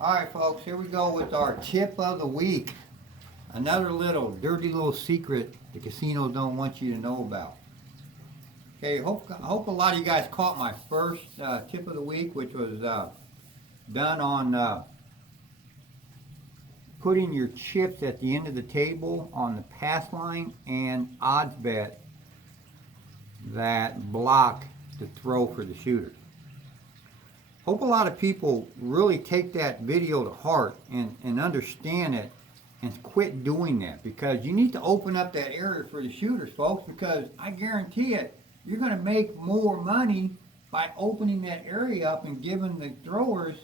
Alright folks, here we go with our tip of the week. Another dirty little secret the casinos don't want you to know about. Okay, hope a lot of you guys caught my first tip of the week, which was done on putting your chips at the end of the table on the pass line and odds bet that block the throw for the shooter. Hope a lot of people really take that video to heart and understand it and quit doing that, because you need to open up that area for the shooters, folks, because I guarantee it, you're going to make more money by opening that area up and giving the throwers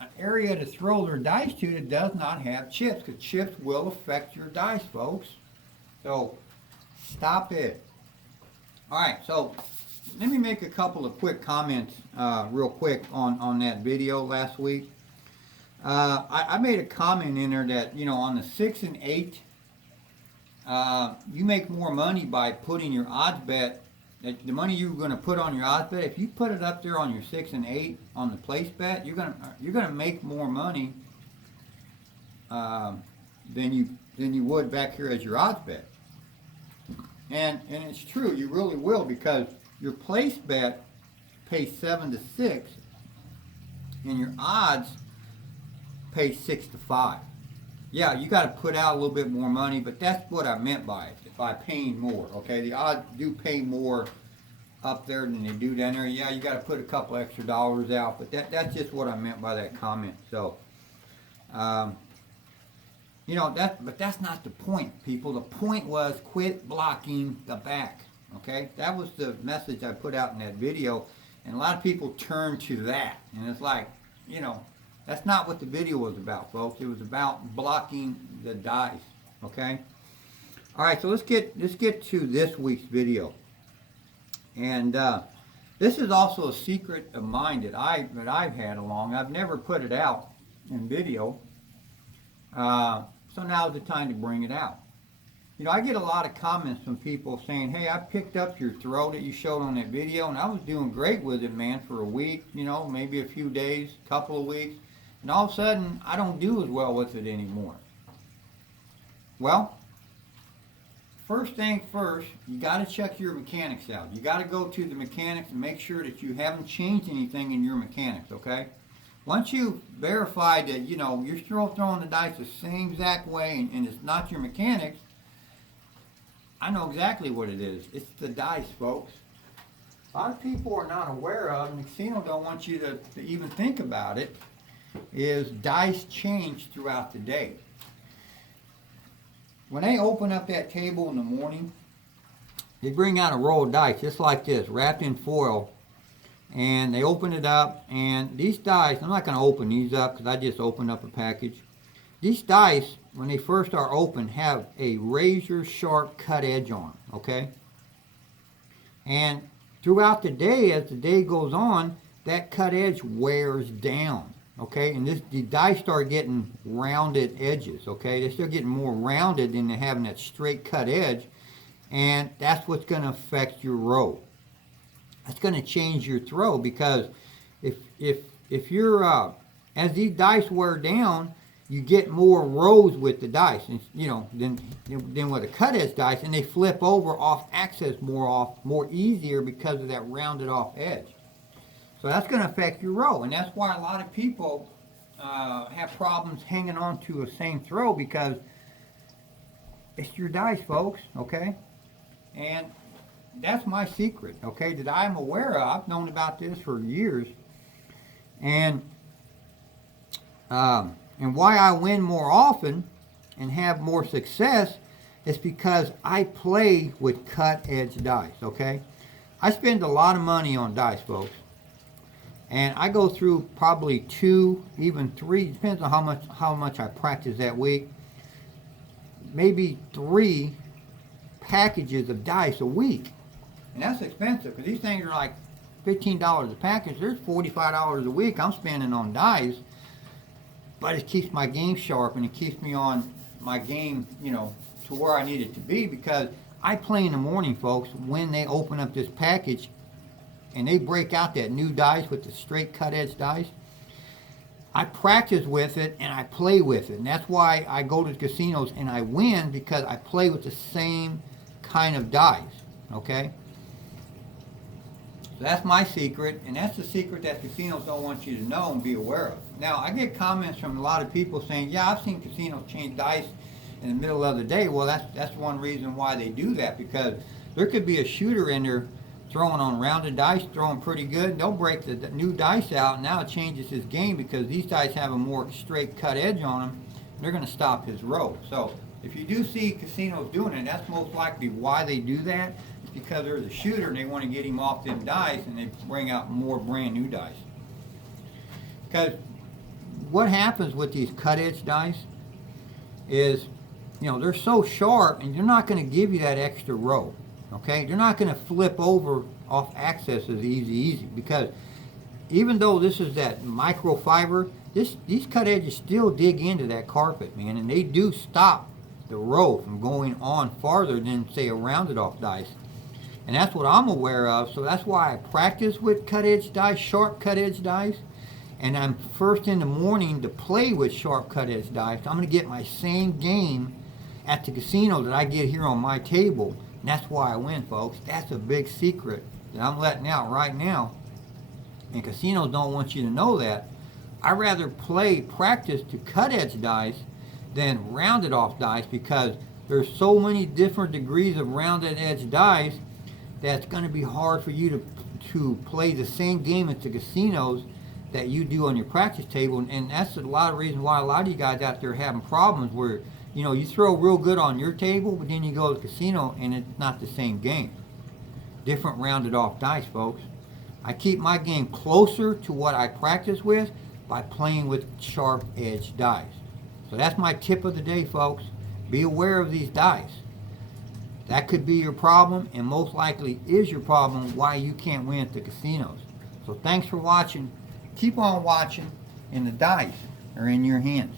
an area to throw their dice to that does not have chips, because chips will affect your dice, folks. So stop it. Alright, so let me make a couple of quick comments real quick on that video last week. I made a comment in there that, on the 6 and 8, you make more money by putting your odds bet, the money you're going to put on your odds bet, if you put it up there on your 6 and 8 on the place bet, you're going to make more money than you would back here as your odds bet. And it's true, you really will, because your place bet pays 7 to 6, and your odds pay 6 to 5. Yeah, you got to put out a little bit more money, but that's what I meant by it, by paying more. Okay, the odds do pay more up there than they do down there. Yeah, you got to put a couple extra dollars out, but that's just what I meant by that comment. So, but that's not the point, people. The point was quit blocking the back. Okay, that was the message I put out in that video, and a lot of people turn to that, and it's like, that's not what the video was about, folks. It was about blocking the dice. Okay. All right, so let's get to this week's video, and this is also a secret of mine that I've had along. I've never put it out in video, so now's the time to bring it out. I get a lot of comments from people saying, hey, I picked up your throw that you showed on that video, and I was doing great with it, man, for a week, maybe a few days, couple of weeks, and all of a sudden, I don't do as well with it anymore. Well, first thing first, you got to check your mechanics out. You got to go to the mechanics and make sure that you haven't changed anything in your mechanics, okay? Once you verify that, you're still throwing the dice the same exact way and it's not your mechanics, I know exactly what it is. It's the dice, folks. A lot of people are not aware of, and the casino don't want you to even think about it, is dice change throughout the day. When they open up that table in the morning, they bring out a roll of dice just like this, wrapped in foil, and they open it up, and these dice, I'm not going to open these up because I just opened up a package. These dice, when they first are open, have a razor sharp cut edge on them, okay? And throughout the day, as the day goes on, that cut edge wears down, okay? And the dice start getting rounded edges, okay? They start getting more rounded than having that straight cut edge, and that's what's going to affect your roll. That's going to change your throw, because if you're as these dice wear down, you get more rows with the dice, and than with a cut edge dice, and they flip over off axis more easier because of that rounded off edge. So that's going to affect your row, and that's why a lot of people have problems hanging on to a same throw, because it's your dice, folks. Okay, and that's my secret. Okay, that I'm aware of. I've known about this for years, and why I win more often and have more success is because I play with cut edge dice, okay? I spend a lot of money on dice, folks. And I go through probably 2, even 3, depends on how much I practice that week, maybe 3 packages of dice a week. And that's expensive, because these things are like $15 a package. There's $45 a week I'm spending on dice. But it keeps my game sharp, and it keeps me on my game, to where I need it to be, because I play in the morning, folks, when they open up this package and they break out that new dice with the straight cut edge dice. I practice with it and I play with it. And that's why I go to casinos and I win, because I play with the same kind of dice. Okay? So that's my secret, and that's the secret that casinos don't want you to know and be aware of. Now, I get comments from a lot of people saying, yeah, I've seen casinos change dice in the middle of the day. Well, that's one reason why they do that, because there could be a shooter in there throwing on rounded dice, throwing pretty good. They'll break the new dice out, and now it changes his game because these dice have a more straight cut edge on them, and they're going to stop his roll. So if you do see casinos doing it, that's most likely why they do that. It's because there's a shooter and they want to get him off them dice, and they bring out more brand new dice. Because what happens with these cut edge dice is, they're so sharp, and they're not going to give you that extra row. Okay, they're not going to flip over off access as easy, because even though this is that microfiber, these cut edges still dig into that carpet, man, and they do stop the row from going on farther than, say, a rounded off dice. And that's what I'm aware of, so that's why I practice with cut edge dice, sharp cut edge dice, and I'm first in the morning to play with sharp cut edge dice. I'm going to get my same game at the casino that I get here on my table. And that's why I win, folks. That's a big secret that I'm letting out right now. And casinos don't want you to know that. I rather practice to cut edge dice than rounded off dice, because there's so many different degrees of rounded edge dice that's going to be hard for you to play the same game at the casinos that you do on your practice table. And that's a lot of reasons why a lot of you guys out there are having problems where you throw real good on your table, but then you go to the casino and it's not the same game. Different rounded off dice, folks. I keep my game closer to what I practice with by playing with sharp edge dice. So that's my tip of the day, folks. Be aware of these dice. That could be your problem, and most likely is your problem why you can't win at the casinos. So thanks for watching. Keep on watching, and the dice are in your hands.